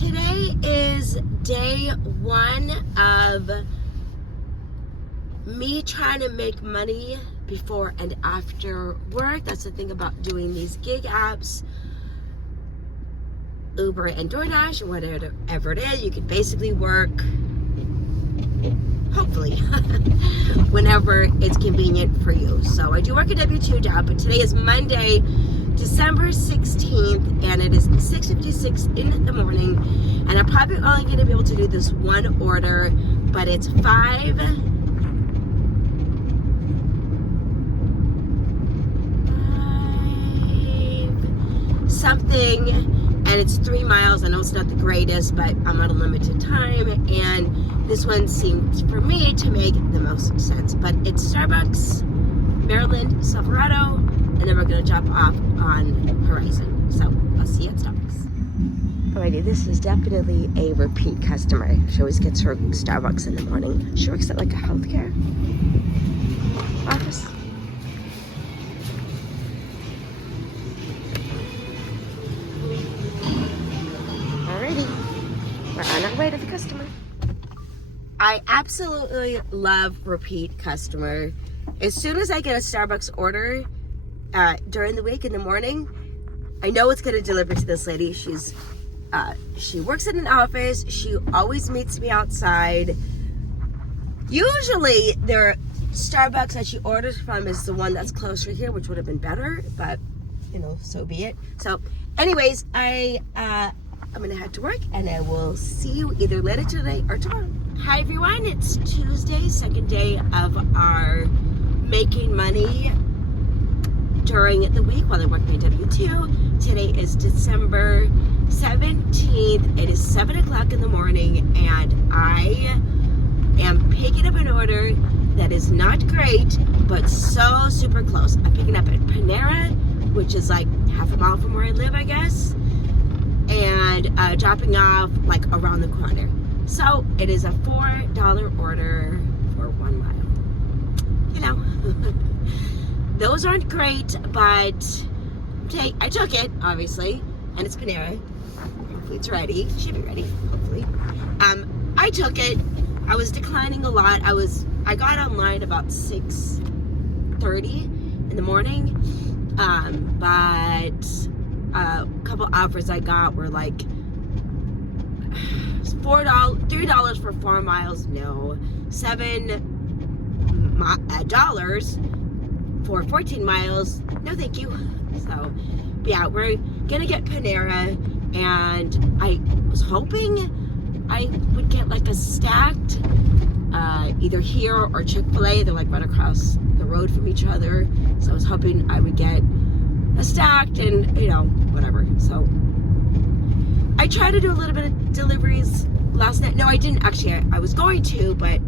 Today is day one of me trying to make money before and after work. That's the thing about doing these gig apps, Uber and DoorDash, or whatever it is. You can basically work, hopefully, whenever it's convenient for you. So I do work a W-2 job, but today is Monday, December 16th, and it is 6:56 in the morning, and I'm probably only going to be able to do this one order, but it's five something, and it's 3 miles. I know it's not the greatest, but I'm on a limited time, and this one seemed for me to make the most sense. But it's Starbucks, Maryland, Silverado, and then we're gonna drop off on Horizon. So I'll see you at Starbucks. Alrighty, this is definitely a repeat customer. She always gets her Starbucks in the morning. She works at like a healthcare office. Alrighty, we're on our way to the customer. I absolutely love repeat customer. As soon as I get a Starbucks order during the week in the morning, I know it's going to deliver to this lady. She works in an office. She always meets me outside. Usually their Starbucks that she orders from is the one that's closer here, which would have been better, but you know, so be it. So anyways, I'm going to head to work, and I will see you either later today or tomorrow. Hi everyone, it's Tuesday, second day of our making money during the week while I work my W-2. Today is December 17th. It is 7 o'clock in the morning, and I am picking up an order that is not great, but so super close. I'm picking up at Panera, which is like half a mile from where I live, I guess, and dropping off like around the corner. So it is a $4 order for 1 mile. You know, those aren't great, but I took it, obviously, and it's Panera. Hopefully it's ready. Should be ready, hopefully. I took it. I was declining a lot. I got online about 6:30 in the morning, but a couple offers I got were like $3 for 4 miles, no. $7 for 14 miles, no thank you. So yeah, we're gonna get Panera, and I was hoping I would get like a stacked, either here or Chick-fil-A. They're like right across the road from each other, so I was hoping I would get a stacked, and you know, whatever. So I tried to do a little bit of deliveries last night. No, I didn't actually. I was going to, but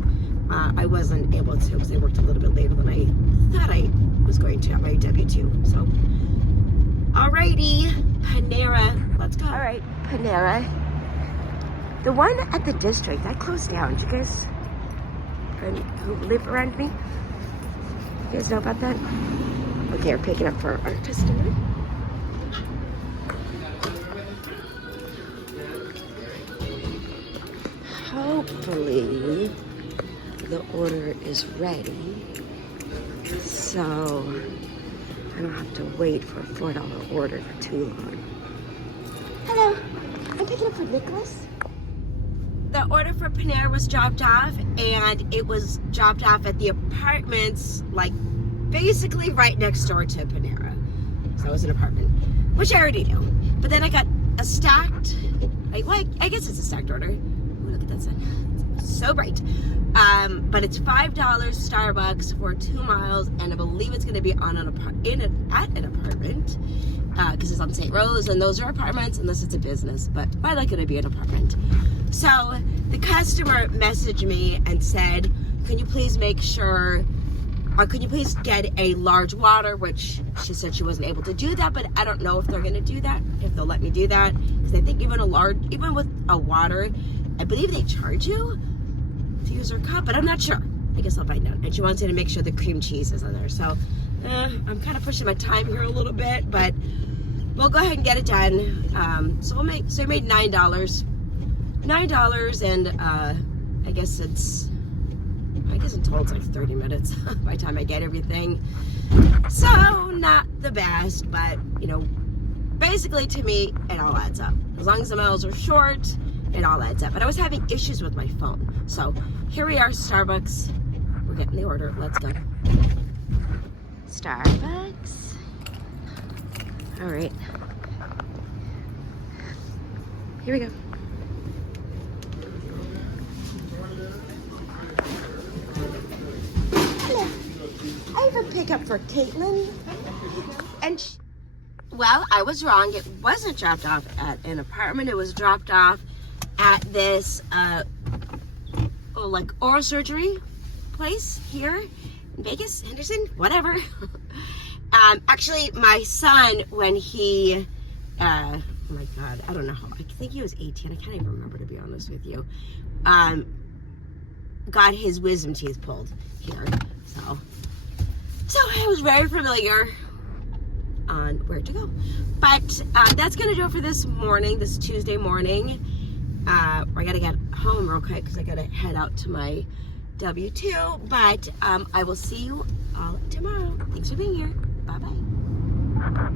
I wasn't able to because I worked a little bit later than I thought I was going to at my W-2. So, alrighty, Panera, let's go. All right, Panera. The one at the district, that closed down. Do you guys who live around me? You guys know about that? Okay, we're picking up for our customer. Hopefully the order is ready, so I don't have to wait for a $4 order for too long. Hello, I'm picking up for Nicholas. The order for Panera was dropped off, and it was dropped off at the apartments, like basically right next door to Panera. So it was an apartment, which I already knew. But then I got a stacked, I guess it's a stacked order. Ooh, look at that sun. It's so bright. But it's $5 Starbucks for 2 miles, and I believe it's going to be on at an apartment, because it's on St. Rose, and those are apartments unless it's a business, but I like it to be an apartment. So the customer messaged me and said, can you please make sure, or could you please get a large water, which she said she wasn't able to do that, but I don't know if they're going to do that, if they'll let me do that, because I think even with a water, I believe they charge you to use her cup, but I'm not sure. I guess I'll find out. And she wants me to make sure the cream cheese is in there. So I'm kind of pushing my time here a little bit, but we'll go ahead and get it done. So I made $9 $9, and I guess in total it's like 30 minutes by the time I get everything. So not the best, but you know, basically to me it all adds up. As long as the miles are short, it all adds up. But I was having issues with my phone. So here we are, Starbucks. We're getting the order. Let's go. Starbucks. All right. Here we go. Hello. I have a pickup for Caitlin. And well, I was wrong. It wasn't dropped off at an apartment. It was dropped off at this like oral surgery place here in Vegas, Henderson, whatever. Actually, my son, when he oh my God, I don't know how, I think he was 18. I can't even remember, to be honest with you. Got his wisdom teeth pulled here. So I was very familiar on where to go. But that's going to do it for this morning, this Tuesday morning. I got to get home real quick because I got to head out to my W2. But I will see you all tomorrow. Thanks for being here. Bye-bye.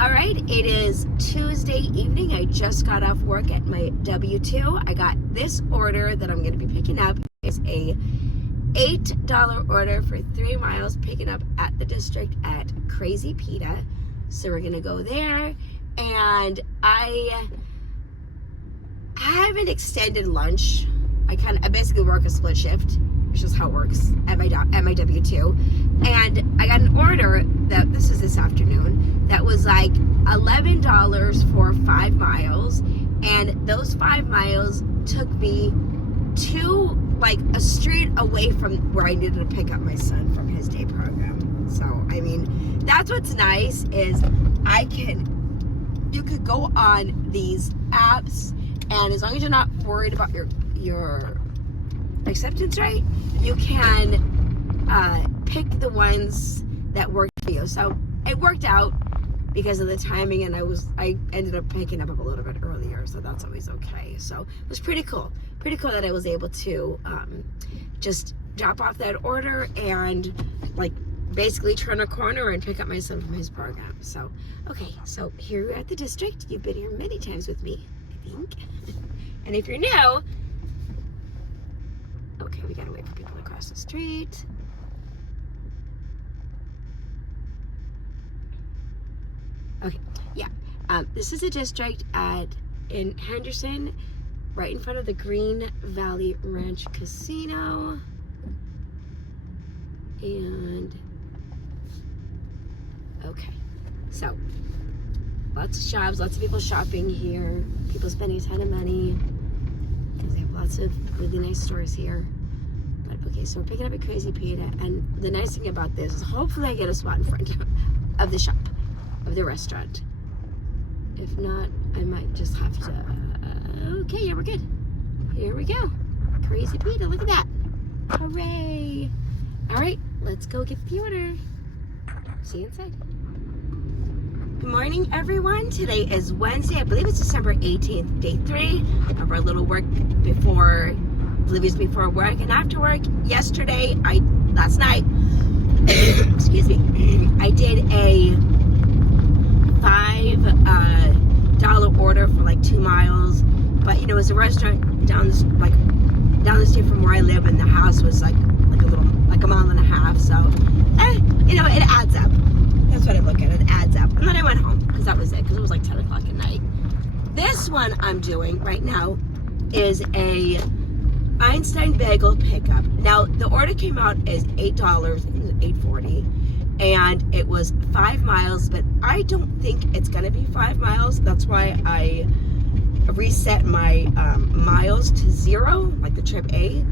All right, it is Tuesday evening. I just got off work at my W2. I got this order that I'm going to be picking up. It's a $8 order for 3 miles, picking up at the district at Crazy Pita. So we're going to go there. And I have an extended lunch. I basically work a split shift, which is how it works at my W2. And I got an order this is this afternoon, that was like $11 for 5 miles. And those 5 miles took me to like a street away from where I needed to pick up my son from his day program. So, I mean, that's what's nice is you could go on these apps, and as long as you're not worried about your acceptance rate, you can pick the ones that work for you. So it worked out because of the timing, and I ended up picking up a little bit earlier, so that's always okay. So it was pretty cool that I was able to just drop off that order and like basically turn a corner and pick up my son from his program. So okay, so here we're at the district. You've been here many times with me, I think. And if you're new, okay, we gotta wait for people across the street. Okay, yeah. This is a district in Henderson, right in front of the Green Valley Ranch Casino. And okay, so lots of shops, lots of people shopping here, people spending a ton of money because they have lots of really nice stores here. But okay, so we're picking up at Crazy Pita, and the nice thing about this is hopefully I get a spot in front of the shop, of the restaurant. If not, I might just have to okay, yeah, we're good. Here we go. Crazy Pita, look at that. Hooray. All right, let's go get the order. See you inside. Good morning, everyone. Today is Wednesday. I believe it's December 18th, day 3 of our little work before, I believe it's before work and after work. Yesterday, last night, excuse me, I did a $5 order for like 2 miles. But you know, it's a restaurant down the street from where I live, and the house was like a mile and a half. So, you know, it adds up. That's what I look at. It adds up. And then I went home because that was it. Because it was like 10 o'clock at night. This one I'm doing right now is a Einstein bagel pickup. Now the order came out as $8. I think it was $8.40, and it was 5 miles. But I don't think it's gonna be 5 miles. That's why I reset my miles to 0, like the trip A,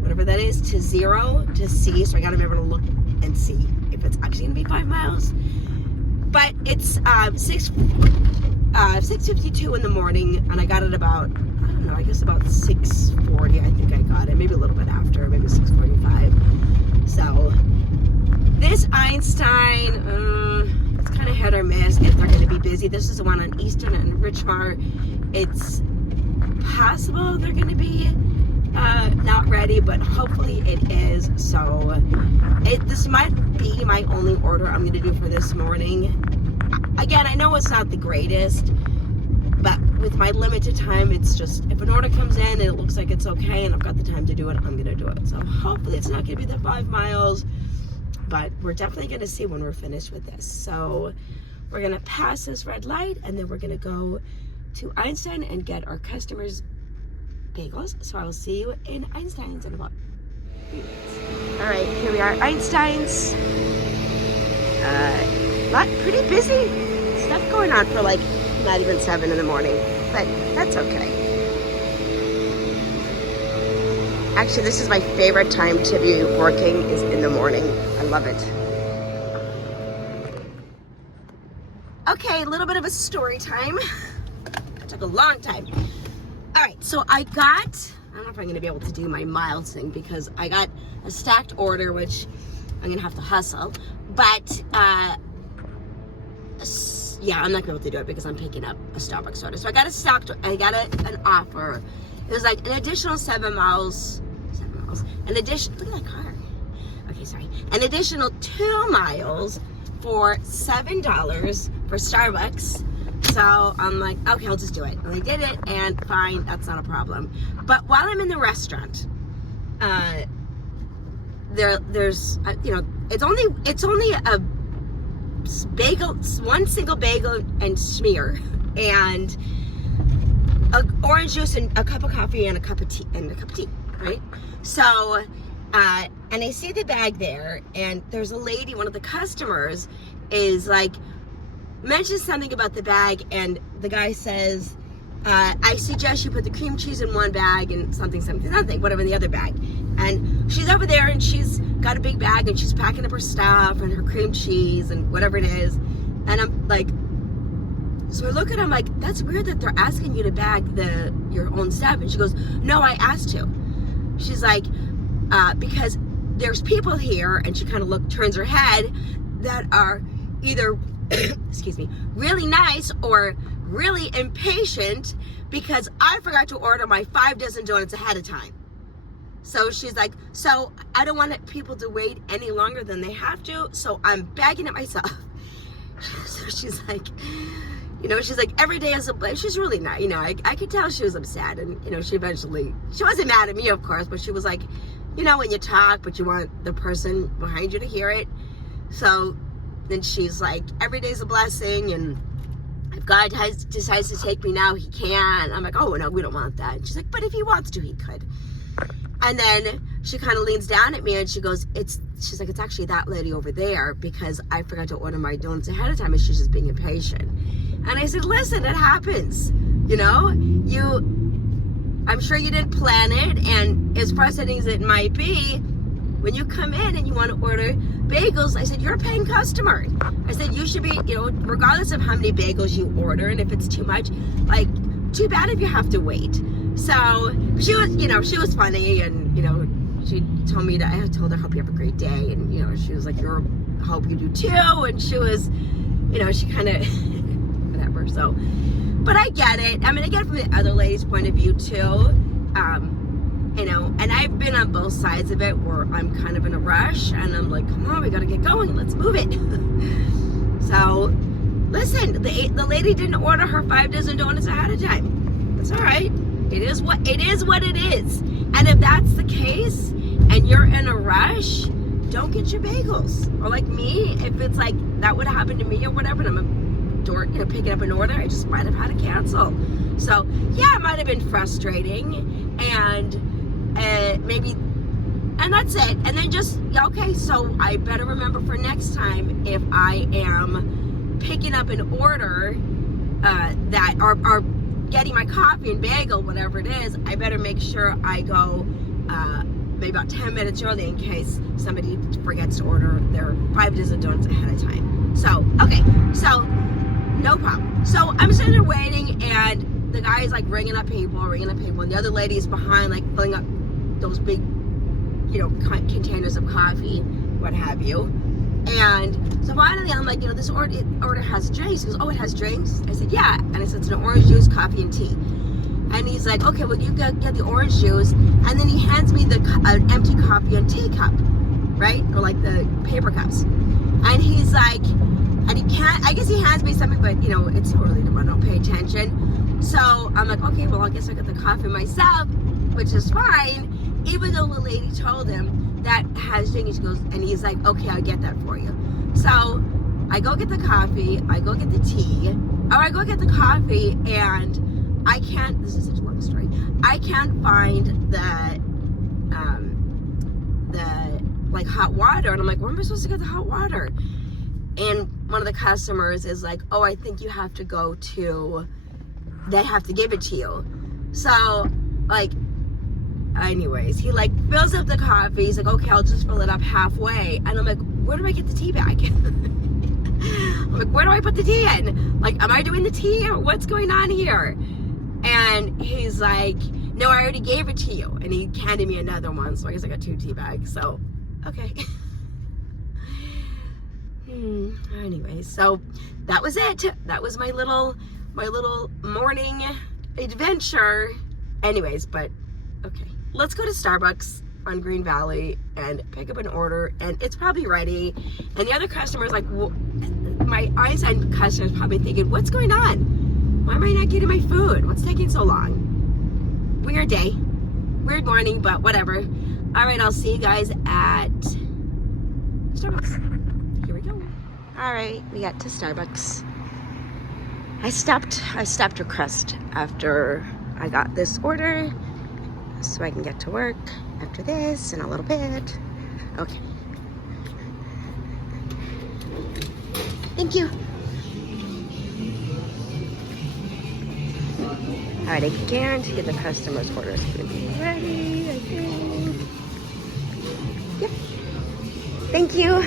whatever that is, to 0 to see. So I gotta remember to look and see if it's actually gonna be 5 miles. But it's 6:52 in the morning, and I got it about, I don't know, I guess about 6:40. I think I got it, maybe a little bit after, maybe 6:45. So this Einstein, it's kind of hit or miss if they're going to be busy. This is the one on Eastern and Richmond. It's possible they're going to be not ready, but hopefully it is. So this might be my only order I'm going to do for this morning. Again, I know it's not the greatest, but with my limited time, it's just, if an order comes in and it looks like it's okay and I've got the time to do it, I'm going to do it. So hopefully it's not going to be the 5 miles, but we're definitely going to see when we're finished with this. So we're going to pass this red light, and then we're going to go to Einstein and get our customers' bagels. So I will see you in Einstein's in about 3 minutes. All right, here we are at Einstein's. Pretty busy stuff going on for like not even 7 in the morning, but that's okay. Actually, this is my favorite time to be working, is in the morning. I love it. Okay, a little bit of a story time. It took a long time. All right, so I don't know if I'm gonna be able to do my miles thing because I got a stacked order, which I'm gonna have to hustle, but yeah, I'm not gonna be able to do it because I'm picking up a Starbucks order. So I got an offer. It was like an additional 7 miles, an addition, look at that car. Okay, sorry. An additional 2 miles for $7 for Starbucks. So I'm like, okay, I'll just do it. And I did it, and fine, that's not a problem. But while I'm in the restaurant, there's it's only a bagel, one single bagel and smear, and orange juice and a cup of coffee and a cup of tea, right? So and I see the bag there, and there's a lady, one of the customers is like, mentions something about the bag, and the guy says, I suggest you put the cream cheese in one bag and something, whatever in the other bag. And she's over there, and she's got a big bag, and she's packing up her stuff and her cream cheese and whatever it is. And I'm like, so I look at her, I'm like, that's weird that they're asking you to bag your own stuff. And she goes, no, I asked to. She's like, because there's people here, and she kind of turns her head, that are either excuse me, really nice or really impatient because I forgot to order my 5 dozen donuts ahead of time. So she's like, so I don't want people to wait any longer than they have to, so I'm bagging it myself. So she's like, she's like, every day is she's really nice. I could tell she was upset, and, she wasn't mad at me, of course, but she was like, when you talk, but you want the person behind you to hear it. So then she's like, every day's a blessing, and if God decides to take me now, he can. I'm like, oh, no, we don't want that. And she's like, but if he wants to, he could. And then she kind of leans down at me, and she goes, she's like, it's actually that lady over there because I forgot to order my donuts ahead of time, and she's just being impatient. And I said, listen, it happens. I'm sure you didn't plan it, and as frustrating as it might be, when you come in and you want to order bagels, I said, you're a paying customer. I said, you should be, regardless of how many bagels you order, and if it's too much, like, too bad if you have to wait. So she was, she was funny, and, she told me I told her, hope you have a great day. And, she was like, hope you do too. And she was, she kind of, whatever. So, but I get it. I mean, I get it from the other lady's point of view too. And I've been on both sides of it where I'm kind of in a rush, and I'm like, come on, we gotta get going, let's move it. So, listen, the lady didn't order her 5 dozen donuts ahead of time. That's all right. It is what it is. And if that's the case, and you're in a rush, don't get your bagels. Or like me, if it's like that would happen to me or whatever, and I'm picking up an order, I just might have had to cancel. So yeah, it might have been frustrating, and maybe, and that's it. And then just, okay, so I better remember for next time, if I am picking up an order that or getting my coffee and bagel, whatever it is, I better make sure I go maybe about 10 minutes early in case somebody forgets to order their 5 dozen donuts ahead of time. So, okay, so no problem. So I'm sitting there waiting, and the guy is like ringing up people, and the other lady is behind, like filling up those big, containers of coffee, what have you. And so finally I'm like, this order has drinks. He goes, oh, it has drinks? I said, yeah. And I said, it's an orange juice, coffee, and tea. And he's like, okay, well, you get the orange juice. And then he hands me the empty coffee and teacup, right? Or like the paper cups. And he's like, and he can't, I guess he hands me something, but you know, it's so early in the morning, I don't pay attention. So I'm like, okay, well, I guess I got the coffee myself, which is fine, even though the lady told him that has drinking. She goes, and he's like, okay, I'll get that for you. So I go get the coffee, I go get the tea, or I go get the coffee, and I can't, this is such a long story, I can't find the like hot water. And I'm like, where am I supposed to get the hot water? And one of the customers is like, oh, I think you have to go to, they have to give it to you. So, like, anyways, he like fills up the coffee. He's like, okay, I'll just fill it up halfway. And I'm like, where do I get the tea bag? I'm like, where do I put the tea in? Like, am I doing the tea or what's going on here? And he's like, no, I already gave it to you. And he handed me another one. So I guess I got 2 tea bags. So, okay. Anyway, so that was it. That was my little morning adventure. Anyways, but okay, let's go to Starbucks on Green Valley and pick up an order, and it's probably ready. And the other customers, like, my eyes-on customers probably thinking, what's going on? Why am I not getting my food? What's taking so long? Weird day, weird morning, but whatever. All right, I'll see you guys at Starbucks. Here we go. All right, we got to Starbucks. I stopped request after I got this order so I can get to work after this in a little bit. Okay. Thank you. All right, I guarantee the customer's order is going to be ready, I think. Yep. Thank you.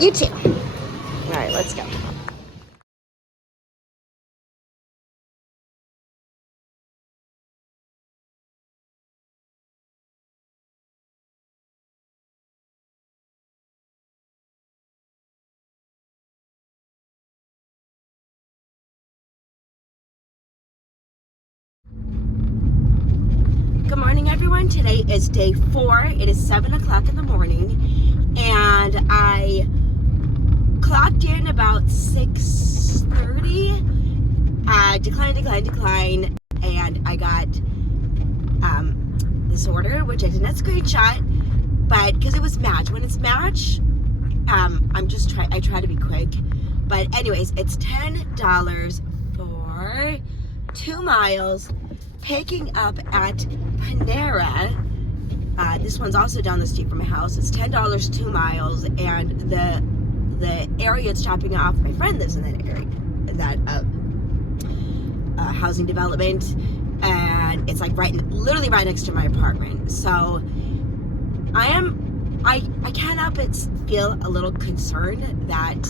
You too. All right, let's go. Good morning, everyone. Today is day 4. It is 7 o'clock in the morning, and I clocked in about 6:30. Decline, and I got this order, which I did not screenshot, but because it was match. When it's match, I try to be quick. But anyways, it's $10 for 2 miles. Picking up at Panera. This one's also down the street from my house. It's $10 2 miles, and the area it's dropping off, my friend lives in that area, that housing development, and it's like literally right next to my apartment. So I can't help but feel a little concerned that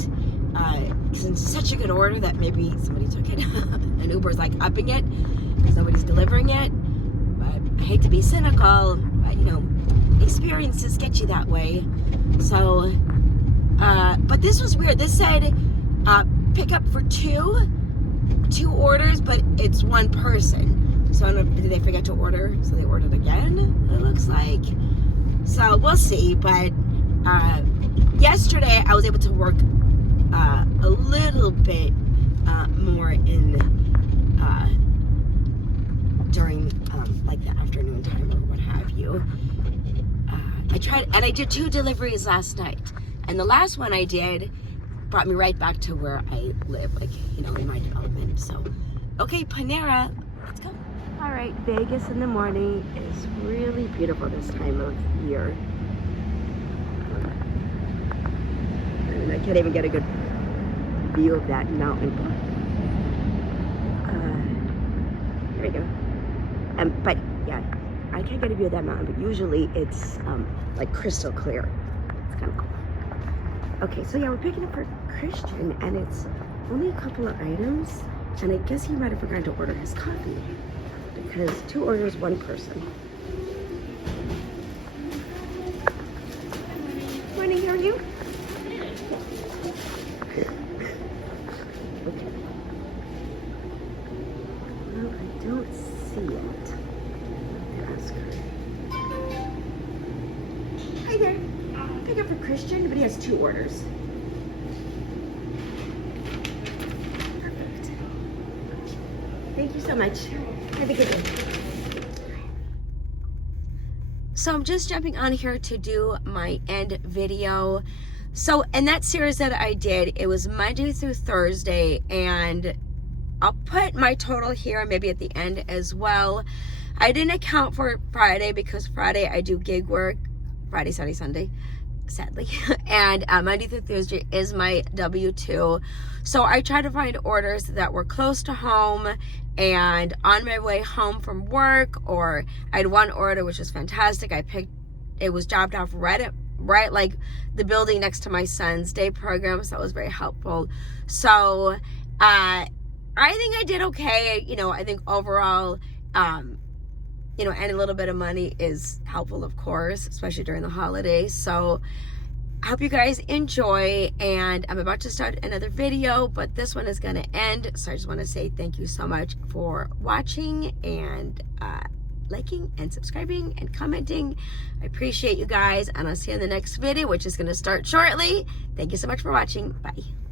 because it's such a good order that maybe somebody took it and Uber's like upping it because nobody's delivering it. But I hate to be cynical, but you know, experiences get you that way. So but this was weird. This said pick up for two orders, but it's one person. So I don't know, did they forget to order? So they ordered again, it looks like. So we'll see. But yesterday I was able to work a little bit more in during like the afternoon time or what have you. I tried, and I did 2 deliveries last night, and the last one I did brought me right back to where I live, like, you know, in my development. So okay, Panera, let's go. All right, Vegas in the morning is really beautiful this time of year. And I can't even get a good view of that mountain. Here we go. But yeah, I can't get a view of that mountain, but usually it's like crystal clear. It's kind of cool. Okay, so yeah, we're picking up for Christian, and it's only a couple of items, and I guess he might have forgotten to order his coffee because 2 orders, 1 person. Morning, how are you? Okay. Well, I don't see it. I'll have to ask her. Hi there. Pick up for Christian, but he has 2 orders. Perfect. Thank you so much. Have a good day. So I'm just jumping on here to do my end video. So in that series that I did, it was Monday through Thursday, and I'll put my total here maybe at the end as well. I didn't account for Friday because Friday I do gig work, Friday, Saturday, Sunday, sadly. And Monday through Thursday is my W-2. So I try to find orders that were close to home and on my way home from work, or I had one order which was fantastic. It was dropped off right like the building next to my son's day program, so that was very helpful. So I think I did okay. You know, I think overall, you know, and a little bit of money is helpful, of course, especially during the holidays. So I hope you guys enjoy, and I'm about to start another video, but this one is going to end. So I just want to say thank you so much for watching and liking and subscribing and commenting. I appreciate you guys, and I'll see you in the next video, which is going to start shortly. Thank you so much for watching. Bye.